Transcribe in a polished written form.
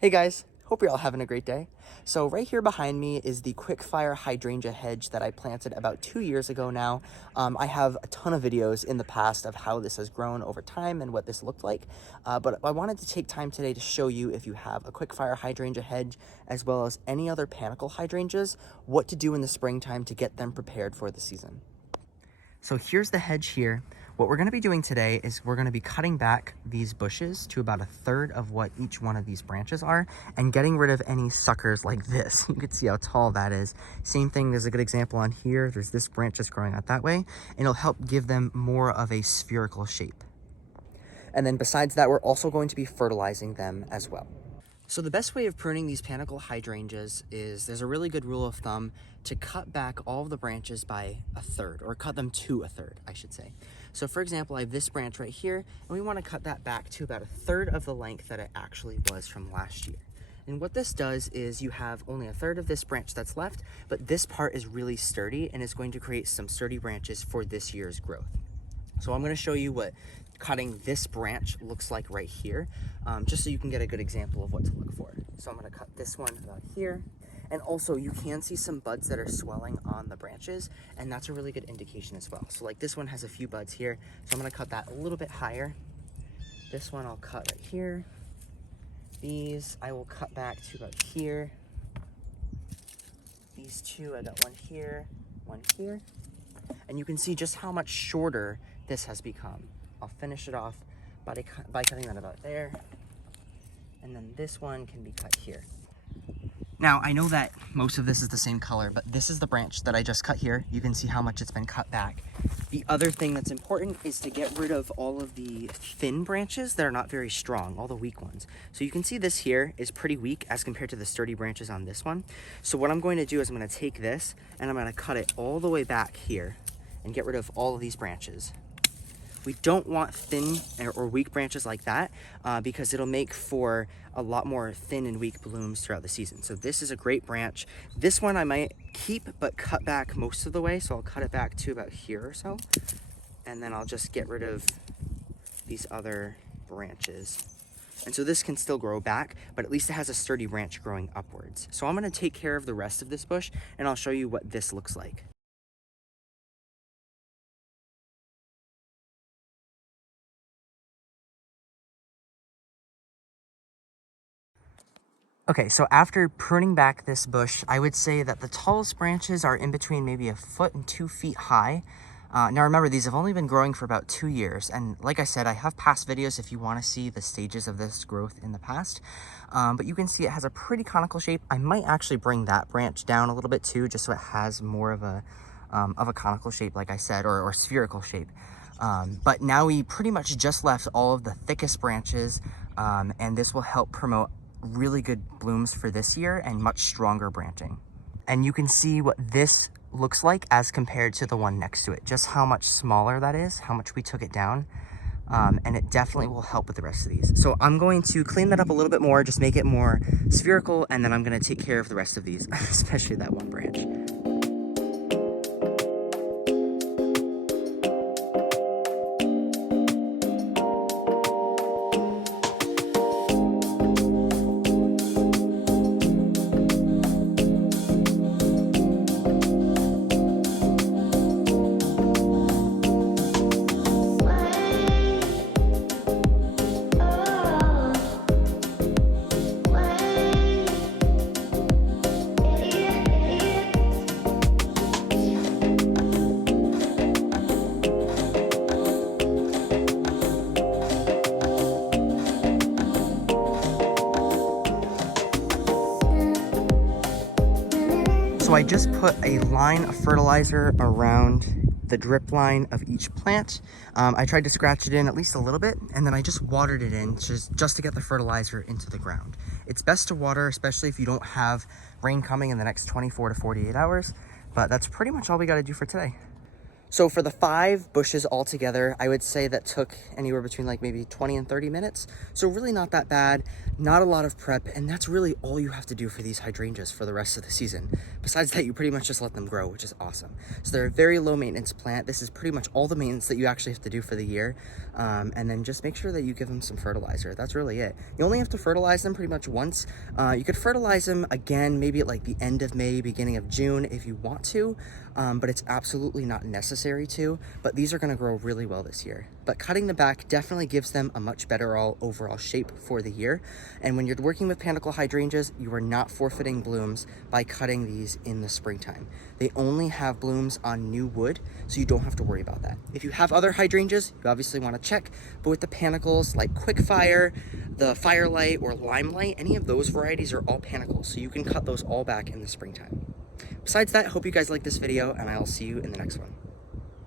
Hey guys, hope you're all having a great day. So right here behind me is the quickfire hydrangea hedge that I planted about 2 years ago now. I have a ton of videos in the past of how this has grown over time and what this looked like. But I wanted to take time today to show you, if you have a quickfire hydrangea hedge, as well as any other panicle hydrangeas, what to do in the springtime to get them prepared for the season. So here's the hedge here. What we're going to be doing today is we're going to be cutting back these bushes to about 1/3 of what each one of these branches are and getting rid of any suckers like this. You can see how tall that is. Same thing, there's a good example on here. There's this branch that's growing out that way, and it'll help give them more of a spherical shape. And then besides that, we're also going to be fertilizing them as well. So the best way of pruning these panicle hydrangeas is, there's a really good rule of thumb to cut back all of the branches by 1/3, or cut them to 1/3, I should say. So for example, I have this branch right here, and we want to cut that back to about 1/3 of the length that it actually was from last year. And what this does is, you have only 1/3 of this branch that's left, but this part is really sturdy and is going to create some sturdy branches for this year's growth. So I'm going to show you what cutting this branch looks like right here, just so you can get a good example of what to look for. So I'm going to cut this one about here. And also, you can see some buds that are swelling on the branches, and that's a really good indication as well. So like this one has a few buds here, so I'm going to cut that a little bit higher. This one I'll cut right here. These I will cut back to about here. These two, I got one here, one here. And you can see just how much shorter this has become. I'll finish it off by cutting that about there. And then this one can be cut here. Now, I know that most of this is the same color, but this is the branch that I just cut here. You can see how much it's been cut back. The other thing that's important is to get rid of all of the thin branches that are not very strong, all the weak ones. So you can see this here is pretty weak as compared to the sturdy branches on this one. So what I'm going to do is I'm going to take this and I'm going to cut it all the way back here and get rid of all of these branches. We don't want thin or weak branches like that because it'll make for a lot more thin and weak blooms throughout the season. So this is a great branch. This one I might keep but cut back most of the way. So I'll cut it back to about here or so. And then I'll just get rid of these other branches. And so this can still grow back, but at least it has a sturdy branch growing upwards. So I'm going to take care of the rest of this bush, and I'll show you what this looks like. Okay, so after pruning back this bush, I would say that the tallest branches are in between maybe 1 foot and 2 feet high. Now remember, these have only been growing for about 2 years. And like I said, I have past videos if you want to see the stages of this growth in the past. But you can see it has a pretty conical shape. I might actually bring that branch down a little bit too, just so it has more of a conical shape, like I said, or spherical shape. But now we pretty much just left all of the thickest branches, and this will help promote really good blooms for this year and much stronger branching. And you can see what this looks like as compared to the one next to it, just how much smaller that is, how much we took it down. And it definitely will help with the rest of these. So I'm going to clean that up a little bit more, just make it more spherical, and then I'm going to take care of the rest of these, especially that one branch. So I just put a line of fertilizer around the drip line of each plant. I tried to scratch it in at least a little bit, and then I just watered it in just to get the fertilizer into the ground. It's best to water, especially if you don't have rain coming in the next 24 to 48 hours, but that's pretty much all we got to do for today. So for the 5 bushes altogether, I would say that took anywhere between like maybe 20 and 30 minutes. So really not that bad, not a lot of prep, and that's really all you have to do for these hydrangeas for the rest of the season. Besides that, you pretty much just let them grow, which is awesome. So they're a very low maintenance plant. This is pretty much all the maintenance that you actually have to do for the year. And then just make sure that you give them some fertilizer. That's really it. You only have to fertilize them pretty much once. You could fertilize them again, maybe at like the end of May, beginning of June if you want to, but it's absolutely not necessary to. But these are gonna grow really well this year. But cutting the back definitely gives them a much better overall shape for the year. And when you're working with Panicle hydrangeas, you are not forfeiting blooms by cutting these in the springtime. They only have blooms on new wood, so you don't have to worry about that. If you have other hydrangeas, you obviously want to check, but with the Panicles like Quickfire, the Firelight, or Limelight, any of those varieties are all Panicles, so you can cut those all back in the springtime. Besides that, I hope you guys like this video, and I'll see you in the next one.